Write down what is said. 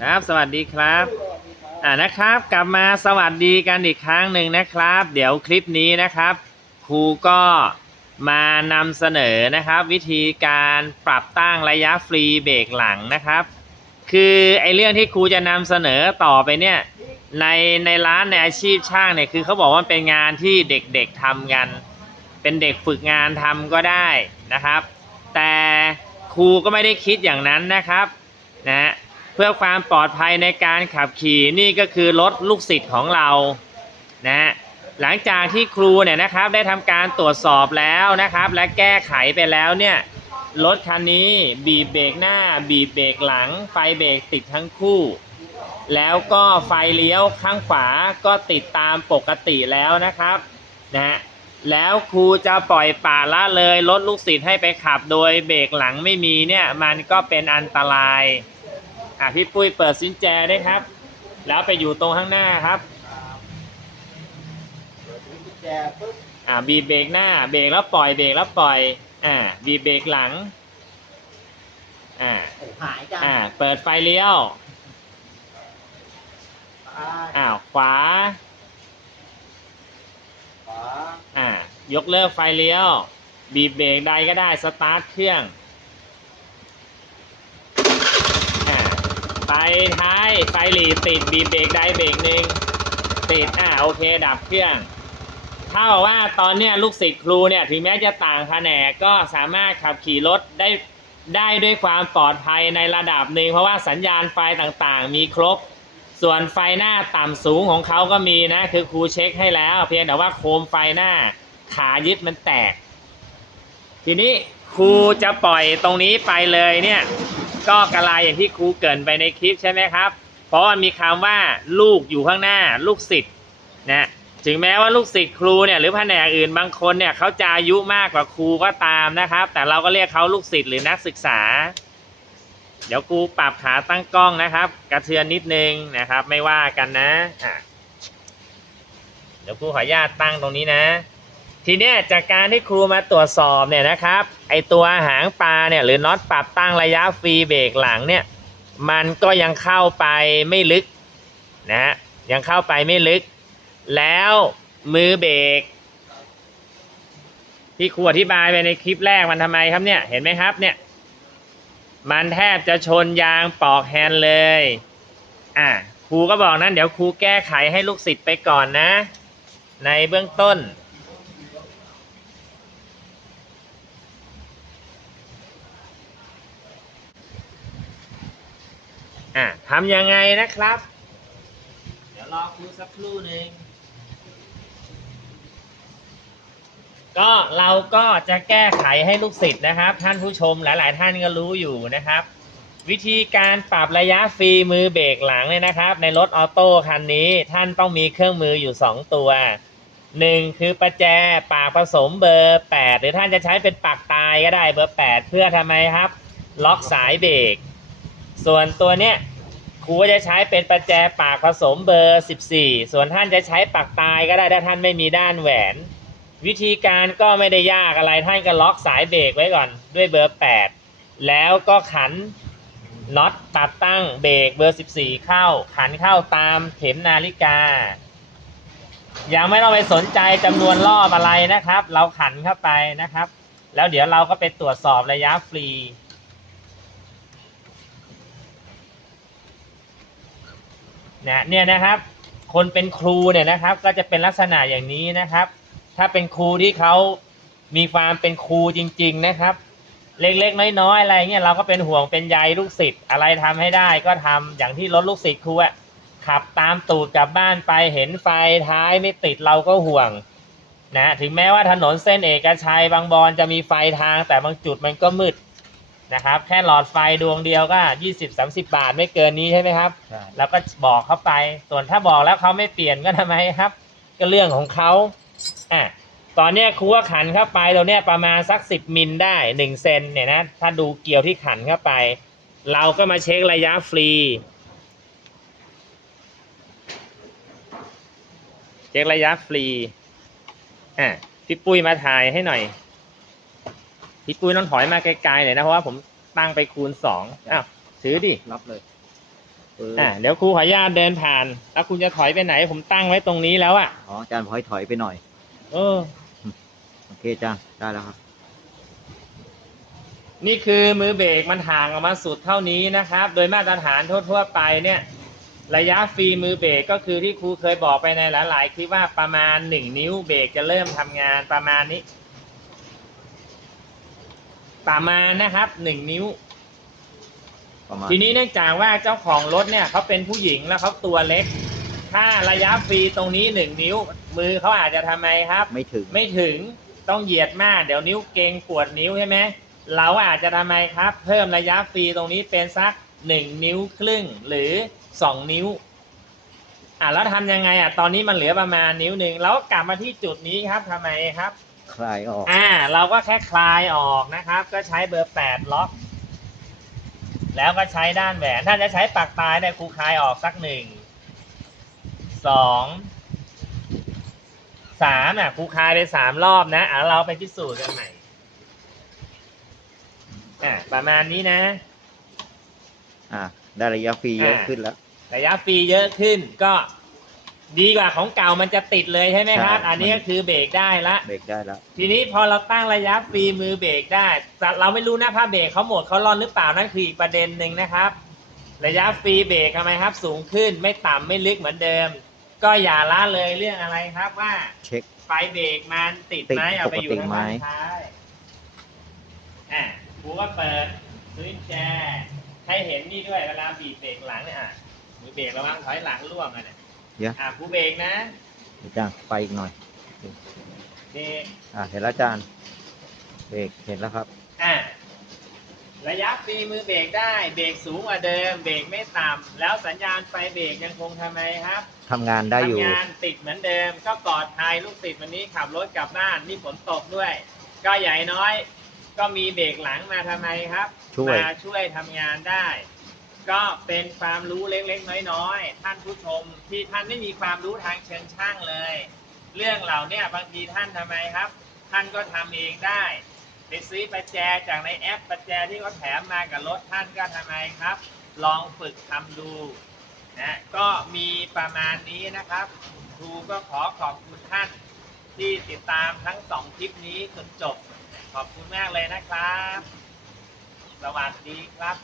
ครับ สวัสดีครับ อ่านะครับกลับมาสวัสดีกันอีกครั้งหนึ่งนะครับ เดี๋ยวคลิปนี้นะครับ ครูก็มานำเสนอนะครับ วิธีการปรับตั้งระยะฟรีเบรกหลังนะครับ คือไอเรื่องที่ครูจะนำเสนอต่อไปเนี่ยในในร้านในอาชีพช่างเนี่ยคือเขาบอกว่าเป็นงานที่เด็กๆทำกัน เป็นเด็กฝึกงานทำก็ได้นะครับ แต่ครูก็ไม่ได้คิดอย่างนั้นนะครับนะ เพื่อความปลอดภัยในการขับขี่นี่ก็คือรถลูกศิษย์ของเรานะฮะหลังจากที่ครูเนี่ยนะครับได้ทำการตรวจสอบแล้วนะครับ และแก้ไขไปแล้วเนี่ยรถคันนี้บีบเบรกหน้า บีบเบรกหลัง ไฟเบรกติดทั้งคู่ แล้วก็ไฟเลี้ยวข้างขวาก็ติดตามปกติแล้วนะครับนะฮะแล้วครูจะปล่อยป่าละเลยรถลูกศิษย์ให้ไปขับโดยเบรกหลังไม่มีเนี่ยมันก็เป็นอันตราย อะพี่ปุ้ยเปิดสินแจได้ครับ แล้วไปอยู่ตรงข้างหน้าครับแจปุ๊บอ่าบีบเบรกหน้าเบรกแล้วปล่อยเบรกแล้วปล่อย อ่าบีบเบรกหลัง อ่าโอ้หายจังอ่าเปิดไฟเลี้ยวอ่าอ้าวขวา ขวาอ่ายกเลิกไฟเลี้ยว บีบเบรกใดก็ได้สตาร์ทเครื่อง อ่าไฟ ท้ายไฟหลีติดบีบเบรกใดเบรกหนึ่งติดอ่าโอเค ดับเครื่องถ้าบอกว่าตอนเนี้ยลูกศิษย์ครูเนี่ยถึงแม้จะต่างแผนกก็สามารถขับขี่รถได้ได้ด้วยความปลอดภัยในระดับหนึ่งเพราะว่าสัญญาณไฟต่างๆ มีครบ ส่วนไฟหน้าต่ำสูงของเขาก็มีนะ คือครูเช็คให้แล้ว เพียงแต่ว่าโคมไฟหน้าขายึดมันแตก ทีนี้ ครูจะปล่อยตรงนี้ไปเลยเนี่ย ก็กระลายอย่างที่ครูเกินไปในคลิปใช่ไหมครับ เพราะว่ามีคำว่าลูกอยู่ข้างหน้าลูกศิษย์นะถึงแม้ว่าลูกศิษย์ครูเนี่ยหรือแผนกอื่นบางคนเนี่ยเขาจะอายุมากกว่าครูก็ตามนะครับ แต่เราก็เรียกเขาลูกศิษย์หรือนักศึกษา เดี๋ยวกูปรับขาตั้งกล้องนะครับ กระเทือนนิดนึงนะครับ ไม่ว่ากันนะะเดี๋ยวครูขออนุญาตตั้งตรงนี้นะ ทีเนี้ยจากการที่ครูมาตรวจสอบเนี่ยนะครับ ไอตัวหางปลาเนี่ยหรือน็อตปรับตั้งระยะฟรีเบรกหลังเนี่ยมันก็ยังเข้าไปไม่ลึกนะฮะยังเข้าไปไม่ลึก แล้วมือเบรกที่ครูอธิบายไปในคลิปแรกมันทำไมครับเนี่ยเห็นไหมครับเนี่ยมันแทบจะชนยางปอกแฮนด์เลยอะครูก็บอกนั้นเดี๋ยวครูแก้ไขให้ลูกศิษย์ไปก่อนนะ ในเบื้องต้น อะทำยังไงนะครับ เดี๋ยวรอครูสักครู่หนึ่งก็เราก็จะแก้ไขให้ลูกศิษย์นะครับ ท่านผู้ชมหลาย ๆ ท่านก็รู้อยู่นะครับ วิธีการปรับระยะฟรีมือเบรกหลังเนี่ยนะครับ ในรถออโต้คันนี้ท่านต้องมีเครื่องมืออยู่ 2 ตัว 1 คือประแจปากผสมเบอร์ 8 หรือท่านจะใช้เป็นปากตายก็ได้เบอร์ 8 เพื่อทำไมครับ ล็อกสายเบรก ส่วนตัวเนี้ยครูก็จะใช้เป็นประแจปากผสมเบอร์ 14 ส่วนท่านจะใช้ปากตายก็ได้ถ้าท่านไม่มีด้านแหวน วิธีการก็ไม่ได้ยากอะไรท่านก็ล็อกสายเบรกไว้ก่อนด้วยเบอร์ 8 แล้วก็ขันน็อตตัดตั้งเบรกเบอร์ 14 เข้า ขันเข้าตามเข็มนาฬิกายังไม่ต้องไปสนใจจำนวนรอบอะไรนะครับ เราขันเข้าไปนะครับ แล้วเดี๋ยวเราก็ไปตรวจสอบระยะฟรี นี่ยเนี่ยนะครับ คนเป็นครูเนี่ยนะครับก็จะเป็นลักษณะอย่างนี้นะครับ ถ้าเป็นครูที่เขามีความเป็นครูจริง ๆนะครับ เล็กๆน้อยๆอะไรเงี้ยเราก็เป็นห่วงเป็นใยลูกศิษย์อะไรทำให้ได้ก็ทำอย่างที่รถลูกศิษย์ครูอะขับตามตูดกลับบ้านไปเห็นไฟท้ายไม่ติดเราก็ห่วงนะถึงแม้ว่าถนนเส้นเอกชัยบางบอนจะมีไฟทางแต่บางจุดมันก็มืด นะครับ แค่หลอดไฟดวงเดียวก็20-30บาทไม่เกินนี้ใช่ไหมครับใช่แล้วก็บอกเขาไป ส่วนถ้าบอกแล้วเขาไม่เปลี่ยนก็ทำไมครับ ก็เรื่องของเขาอะตอนเนี้ยครูก็ขันเข้าไปตรงเนี้ยประมาณสักสิบมิลได้หนึ่งเซนเนี่ยนะถ้าดูเกลียวที่ขันเข้าไป เราก็มาเช็คระยะฟรี เช็คระยะฟรีอะพี่ปุ้ยมาถ่ายให้หน่อย พี่ปุ้ยต้องถอยมาไกลๆหน่อยนะเพราะว่าผมตั้งไปคูณสองอ้าวถือดิรับเลยปึ๊บอ่าเดี๋ยวครูขออนุญาตเดินผ่าน แล้วคุณจะถอยไปไหน ผมตั้งไว้ตรงนี้แล้วอะอ๋ออาจารย์พอยถอยไปหน่อย เออโอเคอาจารย์ได้แล้วครับ นี่คือมือเบรกมันห่างออกมาสุดเท่านี้นะครับ โดยมาตรฐานทั่วๆไปเนี่ย ระยะฟรีมือเบรกก็คือที่ครูเคยบอกไปในหลายๆคลิปว่าประมาณหนึ่งนิ้วเบรกจะเริ่มทำงานประมาณนี้ ประมาณนะครับหนึ่งนิ้ว ประมาณทีนี้เนื่องจากว่าเจ้าของรถเนี่ยเขาเป็นผู้หญิงแล้วเขาตัวเล็ก ถ้าระยะฟรีตรงนี้หนึ่งนิ้ว มือเขาอาจจะทำไมครับ ไม่ถึง ไม่ถึงต้องเหยียดมาก เดี๋ยวนิ้วเกรงปวดนิ้วใช่ไหมเราอาจจะทำไมครับ เพิ่มระยะฟรีตรงนี้เป็นสักหนึ่งนิ้วครึ่งหรือสองนิ้ว อะแล้วทำยังไงอะตอนนี้มันเหลือประมาณนิ้วหนึ่งแล้วกลับมาที่จุดนี้ครับทำไมครับ คลายออก อ่า เราก็แค่คลายออกนะครับ ก็ใช้เบอร์แปดล็อก แล้วก็ใช้ด้านแหวน ถ้าจะใช้ปากปลายเนี่ยครูคลายออกสักหนึ่งสองสามอะครูคลายไปสามรอบนะอะเราไปพิสูจน์กันใหม่อะประมาณนี้นะ อ่าได้ระยะฟรีเยอะอ่าขึ้นแล้ว ระยะฟรีเยอะขึ้นก็ ดีกว่าของเก่ามันจะติดเลยใช่ไหมครับ ใช่อันนี้ก็คือเบรกได้ละ เบรกได้แล้ว ทีนี้พอเราตั้งระยะฟรีมือเบรกได้แต่เราไม่รู้นะผ้าเบรกเขาหมดเขาร่อนหรือเปล่านั่นคืออีกประเด็นหนึ่งนะครับ ระยะฟรีเบรกทำไมครับ สูงขึ้นไม่ต่ำไม่ลึกเหมือนเดิม ก็อย่าละเลยเรื่องอะไรครับว่า เช็ค ไฟเบรกมันติดไหมติดเอาไปอยู่ปกติทางไหม ด้านท้ายอะครูก็เปิดพื้นแจให้เห็นนี่ด้วยเวลาบีบเบรกหลังเนี่ยอะมือเบรกระวังถอยหลังร่วงอะเนี่ย เดี๋ยวอะครูเบรกนะอาจารย์ไปอีกหน่อย เบรกอ่าเห็นแล้วอาจารย์เบรกเห็นแล้วครับ อะระยะฟรีมือเบรกได้ เบรกสูงกว่าเดิม เบรกไม่ต่ำแล้วสัญญาณไฟเบรกยังคงทำไมครับทำงานได้อยู่ ทำงานติดเหมือนเดิม ก็ปลอดภัยลูกติดวันนี้ขับรถกลับบ้านนี่ฝนตกด้วย ก็ใหญ่น้อย ก็มีเบรกหลังมาทำไมครับช่วย มาช่วยทำงานได้ ก็เป็นความรู้เล็กๆน้อยๆท่านผู้ชม ที่ท่านไม่มีความรู้ทางเชิงช่างเลย เรื่องเหล่านี้บางทีท่านทำไมครับ ท่านก็ทำเองได้ไปซื้อประแจจากในแอปประแจที่เขาแถมมากับรถท่านก็ทำไมครับ ลองฝึกทำดูนะก็มีประมาณนี้นะครับครูก็ขอขอบคุณท่านที่ติดตามทั้งสองคลิปนี้จนจบ ขอบคุณมากเลยนะครับ สวัสดีครับ